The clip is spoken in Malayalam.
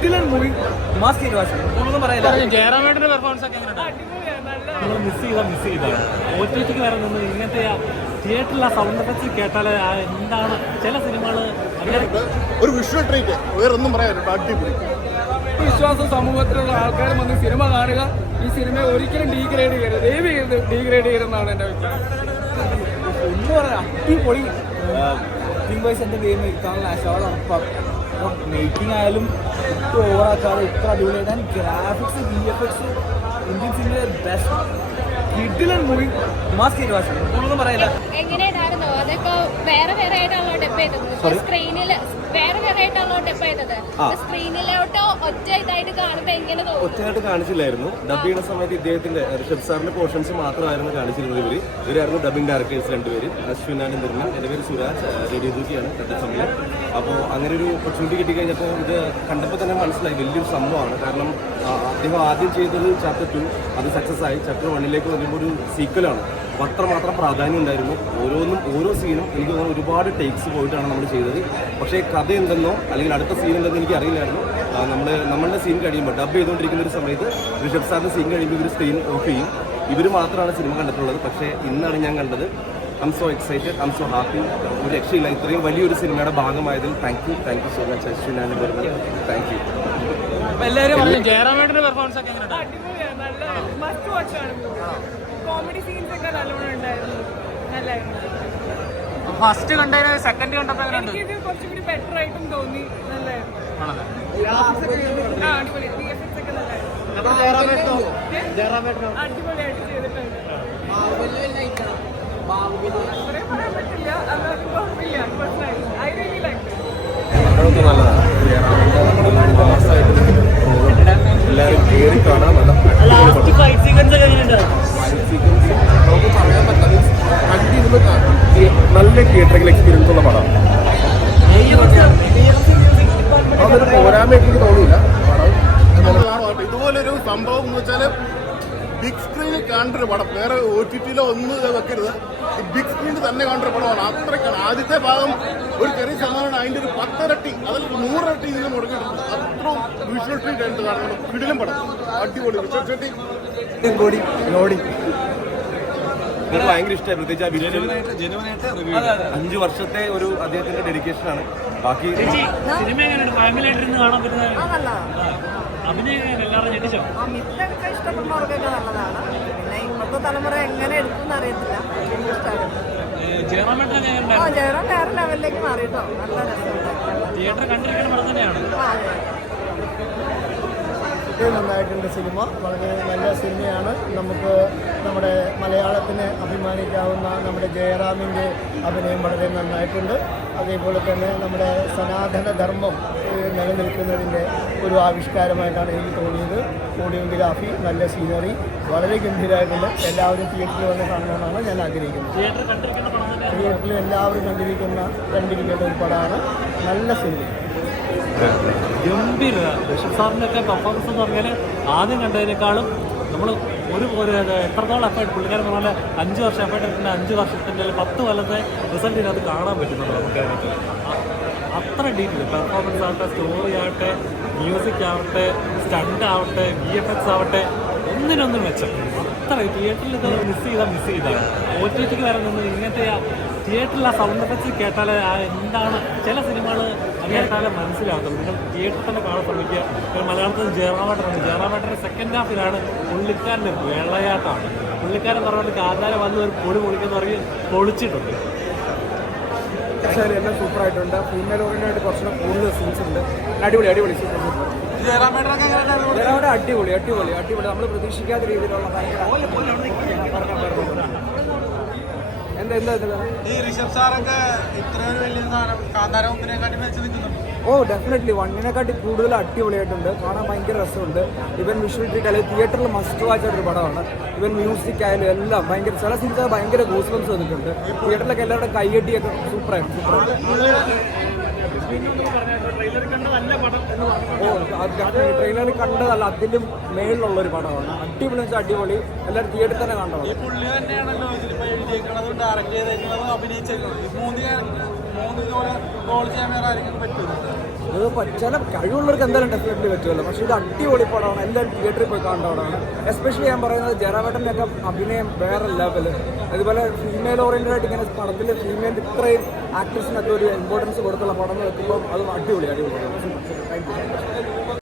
കിഡിലൻ മൂവി മാസ് ഒന്നും പറയില്ല. ജയറാമേട്ടന്റെ പെർഫോമൻസ് ഒക്കെ നമ്മൾ മിസ് ചെയ്ത OTT വരെ നിന്ന് ഇങ്ങനത്തെ തിയേറ്ററിൽ ആ സൗണ്ട് എഫക്ട്സ് കേട്ടാൽ എന്താണ് ചില സിനിമകൾ ഒരു വിഷ്വൽ ട്രീറ്റ് വേറൊന്നും പറയാനുണ്ട്. അടിപൊളി വിശ്വാസം സമൂഹത്തിലുള്ള ആൾക്കാർ വന്ന് സിനിമ കാണുക. ഈ സിനിമ ഒരിക്കലും ഡീഗ്രേഡ് ചെയ്യരുത്, ദയവ് ചെയ്ത് ഡീഗ്രേഡ് ചെയ്യരുതെന്നാണ് എൻ്റെ അഭിപ്രായം. ഒന്നും പറയാം, അടിപൊളി ആക്ടിംഗ് വൈസ് എൻ്റെ ഗെയിം കാണാൻ ആശാവാണ് ഉറപ്പാണ്. മേക്കിംഗ് ആയാലും ഇത്ര ഓവറാക്കാതെ ഇത്ര അടിപൊളിയായിട്ടാണ്. ഗ്രാഫിക്സ് VFX ഇന്ത്യൻ സിനിമയിലെ ബെസ്റ്റ് കിഡിലൻ മൂവി മാസ് ഒന്നും പറയില്ല. എങ്ങനെയായിരുന്നു അതിപ്പോ വേറെ ആയിട്ടാണല്ലോ ഡെപ്പ് ചെയ്തത്, സ്ക്രീനിൽ വേറെ ആയിട്ടാണല്ലോ ഡെപ്പ് ചെയ്തത്, സ്ക്രീനിലോട്ടോ ഒറ്റ ഇതായിട്ട് കാണുമ്പോ എങ്ങനെ തോന്നുന്നു? ഒറ്റയായിട്ട് കാണിച്ചില്ലായിരുന്നു. ഡബ് ചെയ്യുന്ന സമയത്ത് ഇദ്ദേഹത്തിന്റെ ഋഷഭ് സാറിന്റെ പോർഷൻസ് മാത്രമായിരുന്നു കാണിച്ചിരുന്നത്. ഇവരായിരുന്നു ഡബിംഗ് ഡയറക്ടേഴ്സ് രണ്ടുപേരും, അശ്വിനാണ് നിർമ്മ, എൻ്റെ പേര് സുരാജ്, റേഡിയോ ഡ്യൂട്ടിയാണ് സമയം. അപ്പോൾ അങ്ങനെ ഒരു ഓപ്പർച്യൂണിറ്റി കിട്ടിക്കഴിഞ്ഞപ്പോൾ ഇത് കണ്ടപ്പോൾ തന്നെ മനസ്സിലായി വലിയൊരു സംഭവമാണ്. കാരണം അദ്ദേഹം ആദ്യം ചെയ്തത് ചാപ്റ്റർ 2, അത് സക്സസ് ആയി. ചാപ്റ്റർ 1 വരുമ്പോൾ ഒരു സീക്വലാണ്. അത്രമാത്രം പ്രാധാന്യം ഉണ്ടായിരുന്നു. ഓരോ സീനും എനിക്ക് തോന്നുന്നു ഒരുപാട് ടേക്സ് പോയിട്ടാണ് നമ്മൾ ചെയ്തത്. പക്ഷേ കഥ എന്തെന്നോ അല്ലെങ്കിൽ അടുത്ത സീൻ എന്തെന്നോ എനിക്ക് അറിയില്ലായിരുന്നു. നമ്മളുടെ സീൻ കഴിയുമ്പോൾ ഡബ് ചെയ്തുകൊണ്ടിരിക്കുന്ന ഒരു സമയത്ത് ഋഷഭ് സാറിൻ്റെ സീൻ കഴിയുമ്പോൾ ഇവർ സ്ക്രീൻ ഓഫ് ചെയ്യും. ഇവർ മാത്രമാണ് സിനിമ കണ്ടിട്ടുള്ളത്. പക്ഷേ ഇന്നാണ് ഞാൻ കണ്ടത്. I'm so excited, I'm so happy. ഒരു രക്ഷയില്ല. ഇത്രയും വലിയൊരു സിനിമയുടെ ഭാഗമായതിൽ താങ്ക് യു സോ മച്ച് അശ്വിനാണ് വരുന്നത്. Thank you. ജയറാമേട്ടന്റെ പെർഫോമൻസ് ഒക്കെ കോമഡി സീൻസ് ഒക്കെ നല്ലോണം ഉണ്ടായിരുന്നു, നല്ലായിരുന്നു. ഫസ്റ്റ് കണ്ടതിന് സെക്കൻഡ് കണ്ടപ്പോൾ എനിക്കിത് കുറച്ചും കൂടി ബെറ്റർ ആയിട്ടും തോന്നി, നല്ലായിരുന്നു. അടിപൊളി VFX ഒക്കെ നല്ലായിരുന്നു, അടിപൊളിയായിട്ട് ചെയ്തിട്ടുണ്ട്. അത്രയും പറയാൻ പറ്റില്ല, അല്ലാതെ കുഴപ്പമില്ല. Personally I really like it. എല്ലാവരും കയറി കാണാൻ നമുക്ക് പറയാൻ പറ്റാതെ നല്ല തിയേറ്ററിൽ എക്സ്പീരിയൻസ് ഉള്ള പടം. അതൊരു പോരായ്മ എനിക്ക് തോന്നിയില്ല. ഇതുപോലൊരു സംഭവം എന്ന് വെച്ചാൽ ബിഗ് സ്ക്രീനിൽ കാണേണ്ട പടം, വേറെ OTT-ലോ ഒന്നും വെക്കരുത്. ബിഗ് സ്ക്രീനിൽ തന്നെ കാണേണ്ട പടമാണ്. അത്രയ്ക്കാണ്. ആദ്യത്തെ ഭാഗം ഒരു ചെറിയ ശതമാനമാണ്, അതിൻ്റെ ഒരു 10 ഇരട്ടി, അതിൽ 100 ഇരട്ടി ഇതിന് മുടങ്ങിയിട്ടുണ്ട്. അത്രയും വിഷ്വൽ ട്രീറ്റ് ആയിട്ട് കാണുന്നത് കിടിലം പടം, അടിപൊളി വിഷ്വൽ ട്രീറ്റ്. എനിക്ക് ഭയങ്കര ഇഷ്ടമായി. പ്രത്യേകിച്ച് ആ വിഷ്വൽ 5 വർഷത്തെ ഒരു അദ്ദേഹത്തിന്റെ ഡെഡിക്കേഷൻ ആണ്. ബാക്കി സിനിമ എങ്ങനെയാണ് ഫാമിലി ആയിട്ടിരുന്ന് കാണാൻ പറ്റുന്നത്? അഭിനയം എല്ലാവരും ഞെട്ടിച്ചോ? മിത്തൊക്കെ ഇഷ്ടപ്പെടുന്നവർക്കൊക്കെ നല്ലതാണ്. പിന്നെ ഇന്നത്തെ തലമുറ എങ്ങനെ എടുക്കും അറിയത്തില്ല. ജയറാം വേറെ ലെവലിലേക്ക് മാറിയിട്ടോ, നല്ല രസമുണ്ട്. തിയേറ്റർ കണ്ടിരിക്കുന്ന പടം തന്നെയാണ്. നന്നായിട്ടുണ്ട് സിനിമ, വളരെ നല്ല സിനിമയാണ്. നമുക്ക് നമ്മുടെ മലയാളത്തിന് അഭിമാനിക്കാവുന്ന നമ്മുടെ ജയറാമിൻ്റെ അഭിനയം വളരെ നന്നായിട്ടുണ്ട്. അതേപോലെ തന്നെ നമ്മുടെ സനാതന ധർമ്മം നിലനിൽക്കുന്നതിൻ്റെ ഒരു ആവിഷ്കാരമായിട്ടാണ് എനിക്ക് തോന്നിയത്. ഓഡിയോഗ്രാഫി, നല്ല സീനറി, വളരെ ഗംഭീരമായിട്ടുണ്ട്. എല്ലാവരും തിയേറ്ററിൽ വന്ന് കാണണമെന്നാണ് ഞാൻ ആഗ്രഹിക്കുന്നത്. തിയേറ്ററിൽ എല്ലാവരും കണ്ടിരിക്കുന്ന ഒരു പടമാണ്. നല്ല സിനിമ, ഗംഭീര. ഋഷഭ് സാറിൻ്റെ ഒക്കെ പെർഫോമൻസ് എന്ന് പറഞ്ഞാൽ ആദ്യം കണ്ടതിനേക്കാളും നമ്മൾ ഒരു എത്രത്തോളം എഫേർട്ട് പുള്ളിക്കാരൻ പറഞ്ഞാൽ 5 വർഷം എഫേർട്ട് എടുക്കുന്ന 5 വർഷത്തിൻ്റെ 10 കൊല്ലത്തെ റിസൾട്ട് ഇതിനകത്ത് കാണാൻ പറ്റുന്നുണ്ട് നമുക്ക്. അതിനകത്ത് അത്ര ഡീറ്റെയിൽ പെർഫോമൻസ് ആവട്ടെ, സ്റ്റോറി ആവട്ടെ, മ്യൂസിക് ആവട്ടെ, സ്റ്റണ്ട് ആവട്ടെ, VFX ആവട്ടെ, ഒന്നിനൊന്നും മെച്ചം. അത്ര തിയേറ്ററിൽ ഇത് മിസ് ചെയ്താൽ OTT വരെ നിന്ന് ഇങ്ങനത്തെ തിയേറ്ററിൽ ആ സൗണ്ട് എഫക്ട്സ് കേട്ടാൽ എന്താണ് ചില സിനിമകൾ കേട്ടാലും മനസ്സിലാകത്തുള്ളൂ. നിങ്ങൾ തിയേറ്ററിൽ തന്നെ കാണാൻ ശ്രമിക്കുക. മലയാളത്തിൽ ജയറാമേട്ടൻ്റെ സെക്കൻഡ് ഹാഫിലാണ് പുള്ളിക്കാരൻ്റെ വെള്ളയാട്ടമാണ്. പുള്ളിക്കാരൻ പറഞ്ഞിട്ട് കാതാരം വന്ന് ഒരു പൊടി പൊളിക്കുന്ന പറഞ്ഞ് പൊളിച്ചിട്ടുണ്ട്. എല്ലാം സൂപ്പറായിട്ടുണ്ട്. ഫീമെയിൽ ഓറിയന്റഡ് കുറച്ചുകൂടെ കൂടുതൽ സീൻസ് ഉണ്ട്. അടിപൊളി സൂപ്പർ. ജയറാമേട്ടൻ അടിപൊളി. നമ്മൾ പ്രതീക്ഷിക്കാത്ത രീതിയിലുള്ള ഡെഫിനറ്റ്ലി 1-നെക്കാട്ടി കൂടുതൽ അടിപൊളിയായിട്ടുണ്ട്. കാണാൻ ഭയങ്കര രസമുണ്ട്. ഇവൻ വിഷ്വൽ ട്രീറ്റ് അല്ലെങ്കിൽ തിയേറ്ററിൽ മസ്റ്റ് വാച്ച് ആയിട്ടൊരു പടമാണ്. ഇവൻ മ്യൂസിക് ആയാലും എല്ലാം ഭയങ്കര, ചില സീൻസ് ഭയങ്കര ഗൂസ്ബംസ് വന്നിട്ടുണ്ട്. തിയേറ്ററിലൊക്കെ എല്ലാവരുടെ കയ്യടിയൊക്കെ സൂപ്പറായിട്ട്. ട്രെയിലറിൽ കണ്ടതല്ല, അതിലും മേളിലുള്ളൊരു പടമാണ്. അടിപൊളി. എല്ലാവരും തിയേറ്ററിൽ തന്നെ കണ്ടോ. ഇത് ചില കഴിവുള്ളവർക്ക് എന്തായാലും ഡെഫിനറ്റ്ലി പറ്റുമല്ലോ. പക്ഷേ ഇത് അടിപൊളി പടമാണ്, എല്ലാവരും തിയേറ്ററിൽ പോയി കാണേണ്ട പടമാണ്. എസ്പെഷ്യലി ഞാൻ പറയുന്നത് ജയറാമേട്ടൻ്റെ ഒക്കെ അഭിനയം വേറെ ലെവല്. അതുപോലെ ഫീമെയിൽ ഓറിയൻറ്റഡ് ആയിട്ട് ഇങ്ങനെ പടത്തിൽ ഫീമെയിൽ ഇത്രയും ആക്ട്രസിനൊക്കെ ഒരു ഇമ്പോർട്ടൻസ് കൊടുത്തുള്ള പടം വെക്കുമ്പോൾ അത് അടിപൊളി. Thank you.